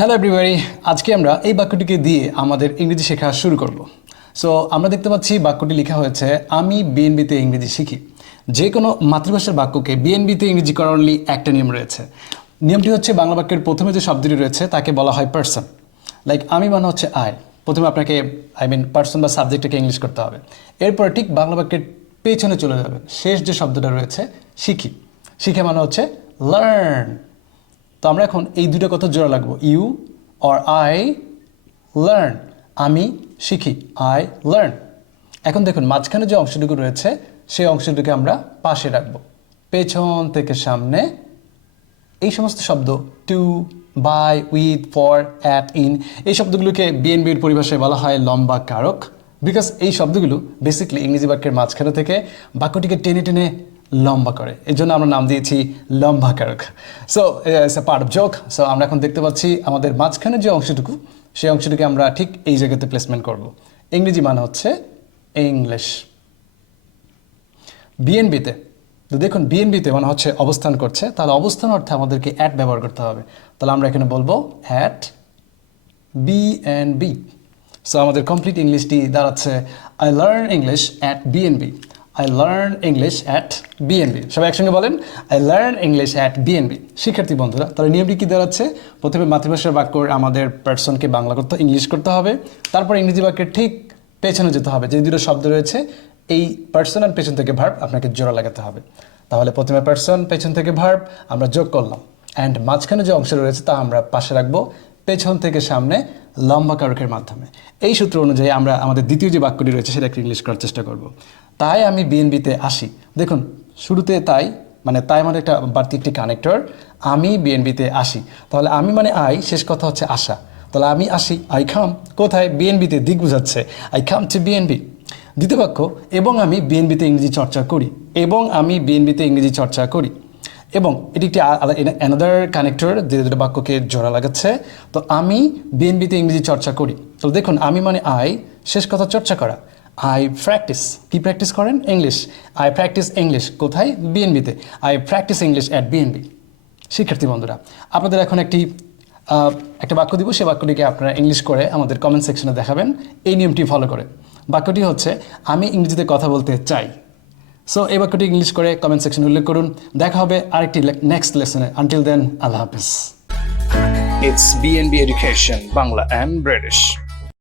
Hello everybody, আজকে আমরা এই বাক্যটিকে দিয়ে আমাদের ইংরেজি শেখা শুরু করব। সো আমরা দেখতে পাচ্ছি বাক্যটি লেখা হয়েছে আমি বিএনবিতে ইংরেজি শিখি। যে কোনো মাতৃভাষার বাক্যকে বিএনবিতে ইংরেজি করার অনলি একটা নিয়ম রয়েছে। নিয়মটি হচ্ছে বাংলা বাক্যের প্রথমে যে শব্দটি রয়েছে তাকে বলা হয় পার্সন। লাইক আমি মানে হচ্ছে আই, প্রথমে আপনাকে পার্সন বা সাবজেক্টটাকে ইংলিশ করতে হবে। এরপর ঠিক বাংলা বাক্যের পেছনে চলে যাবেন, শেষ যে শব্দটা রয়েছে শিখি। শিখে মানে হচ্ছে লার্ন। তো আমরা এখন এই দুটো কথা জোড়া লাগবো, ইউ অর আই লার্ন। আমি শিখি, আই লার্ন। এখন দেখুন মাঝখানে যে অংশটুকু রয়েছে সেই অংশটুকুকে আমরা পাশে রাখবো, পেছন থেকে সামনে। এই সমস্ত শব্দ to, by, with, for, at, in, এই শব্দগুলোকে বিএনবির পরিভাষায় বলা হয় লম্বা কারক। বিকজ এই শব্দগুলো বেসিকলি ইংরেজি বাক্যের মাঝখানে থেকে বাক্যটিকে টেনে টেনে লম্বা করে, এই জন্য আমরা নাম দিয়েছি লম্বা কারক। So it's a part of joke. সো আমরা এখন দেখতে পাচ্ছি আমাদের মাঝখানে যে অংশটুকু, সেই অংশটুকে আমরা ঠিক এই জায়গাতে প্লেসমেন্ট করব। ইংরেজি মানে হচ্ছে ইংলিশ। বিএনবিতে তো দেখুন, বিএনবিতে মানে হচ্ছে অবস্থান করছে, তাহলে অবস্থান অর্থে আমাদেরকে অ্যাট ব্যবহার করতে হবে। তাহলে আমরা এখানে বলবো অ্যাট বিএনবি। সো আমাদের কমপ্লিট ইংলিশটি দাঁড়াচ্ছে I learn English at BNB. I learn English at BNB. সবাই একসঙ্গে বলেন, I learn English at BNB. শিক্ষার্থী বন্ধুরা, তাহলে নিয়মটি কী দাঁড়াচ্ছে? প্রথমে মাতৃভাষার বাক্য আমাদের পার্সনকে বাংলা করতে ইংলিশ করতে হবে, তারপর ইংরেজি বাক্যের ঠিক পেছনে যেতে হবে। যে দুটো শব্দ রয়েছে এই পার্সন আর পেছন থেকে ভার্ব আপনাকে জোড়া লাগাতে হবে। তাহলে প্রথমে পার্সন, পেছন থেকে ভার্ব আমরা যোগ করলাম, অ্যান্ড মাঝখানে যে অংশ রয়েছে তা আমরা পাশে রাখবো পেছন থেকে সামনে লম্বা কারকের মাধ্যমে। এই সূত্র অনুযায়ী আমরা আমাদের দ্বিতীয় যে বাক্যটি রয়েছে সেটাকে ইংলিশ করার চেষ্টা করব। তাই আমি বিএনবিতে আসি। দেখুন শুরুতে তাই মানে একটা বাড়তি একটি কানেক্টর, আমি বিএনবিতে আসি। তাহলে আমি মানে আই, শেষ কথা হচ্ছে আসা। তাহলে আমি আসি, আই কাম। কোথায়? বিএনবিতে, দিক বোঝাচ্ছে, আই কাম টু বিএনবি। দ্বিতীয় বাক্য, এবং আমি বিএনবিতে ইংরেজি চর্চা করি। এবং আমি বিএনবিতে ইংরেজি চর্চা করি। এবং এটি একটি অ্যানাদার কানেক্টর যে দুটো বাক্যকে জোড়া লাগাচ্ছে। তো আমি বিএনবিতে ইংরেজি চর্চা করি। তো দেখুন আমি মানে আই, শেষ কথা চর্চা করা, আই প্র্যাকটিস। কি প্র্যাকটিস করেন? ইংলিশ। I practice English. কোথায়? বিএনবিতে। I practice English at BNB. শিক্ষার্থী বন্ধুরা, আপনাদের এখন একটা বাক্য দিব, সেই বাক্যটিকে আপনারা ইংলিশ করে আমাদের কমেন্ট সেকশনে দেখাবেন এই নিয়মটি ফলো করে। বাক্যটি হচ্ছে আমি ইংরেজিতে কথা বলতে চাই। সো এই বাক্যটি ইংলিশ করে কমেন্ট সেকশনে উল্লেখ করুন। দেখা হবে আরেকটি নেক্সট লেসনে। আনটিল দেন, আল্লাহ হাফেজ। It's BNB Education, Bangla and British.